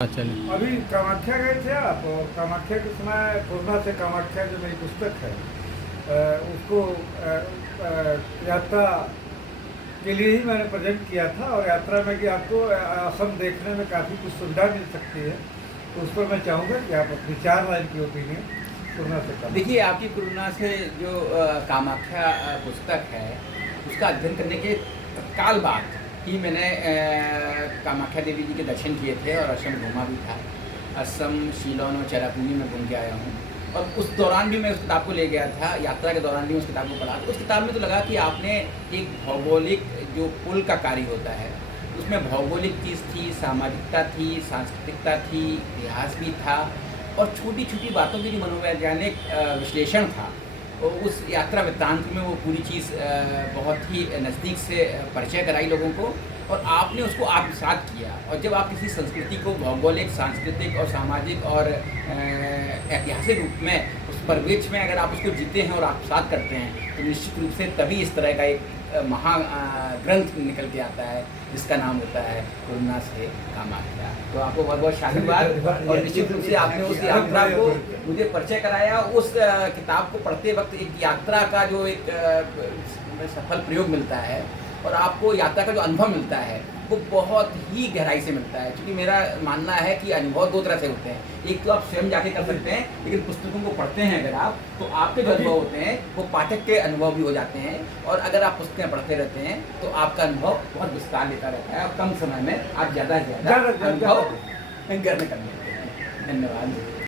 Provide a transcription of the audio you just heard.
चलिए। अभी कामाख्या गए थे आप, और कामाख्या के समय पूर्णा से कामाख्या जो मेरी पुस्तक है उसको यात्रा के लिए ही मैंने प्रेजेंट किया था। और यात्रा में कि आपको असम देखने में काफ़ी कुछ सुविधा मिल सकती है, तो उस पर मैं चाहूँगा कि आप अपनी 4 लाइन की ओपिनियन पूर्णा से करें। देखिए, आपकी कोरोना से जो कामाख्या पुस्तक है, उसका अध्ययन करने के तत्काल बाद ही मैंने कामाख्या देवी जी के दर्शन किए थे और असम घूमा भी था। असम, शिलांग और चेरापूंजी में घूम के आया हूँ। और उस दौरान भी मैं उस किताब को ले गया था, यात्रा के दौरान भी उस किताब को पढ़ा। तो उस किताब में तो लगा कि आपने एक भौगोलिक जो पुल का कार्य होता है, उसमें भौगोलिक चीज़ थी, सामाजिकता थी, सांस्कृतिकता थी, इतिहास भी था और छोटी छोटी बातों की जो मनोवैज्ञानिक विश्लेषण था, वो उस यात्रा वृत्तांत में वो पूरी चीज़ बहुत ही नज़दीक से परिचय कराई लोगों को और आपने उसको आत्मसात किया। और जब आप किसी संस्कृति को भौगोलिक, सांस्कृतिक और सामाजिक और ऐतिहासिक रूप में उस परिवेश में अगर आप उसको जीते हैं और आत्मसात करते हैं, तो निश्चित रूप से तभी इस तरह का एक महाग्रंथ निकल के आता है जिसका नाम होता है कोरोना से कामाख्या। तो आपको बहुत बहुत शाबाश और निश्चित रूप से आपने उस यात्रा को मुझे परिचय कराया। उस किताब को पढ़ते वक्त एक यात्रा का जो एक सफल प्रयोग मिलता है और आपको यात्रा का जो अनुभव मिलता है वो बहुत ही गहराई से मिलता है। क्योंकि मेरा मानना है कि अनुभव 2 तरह से होते हैं। एक तो आप स्वयं जाके कर सकते हैं, लेकिन पुस्तकों को पढ़ते हैं अगर आप, तो आपके जो अनुभव होते हैं वो पाठक के अनुभव भी हो जाते हैं। और अगर आप पुस्तकें पढ़ते रहते हैं तो आपका अनुभव बहुत विस्तार लेता रहता है और कम समय में आप ज़्यादा से ज़्यादा अनुभव करने लगते हैं। धन्यवाद।